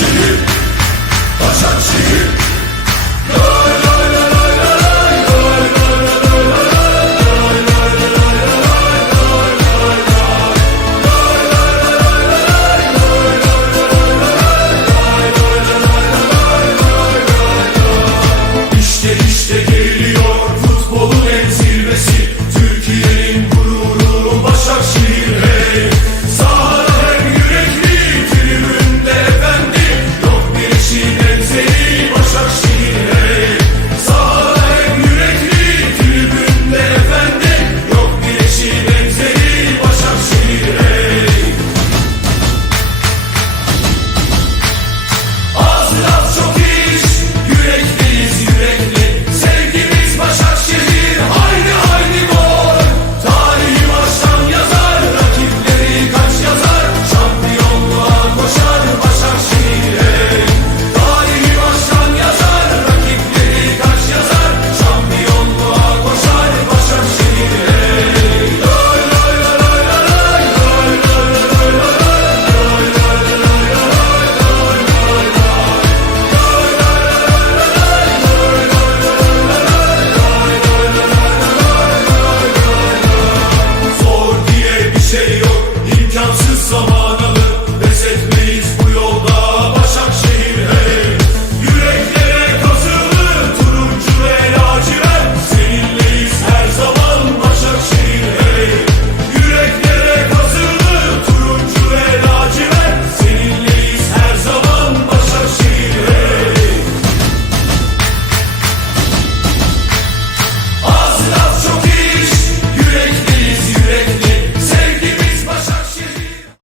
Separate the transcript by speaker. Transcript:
Speaker 1: şehir, taşan şehir. Lay lay İşte işte geliyor futbolun en zaman alır pes etme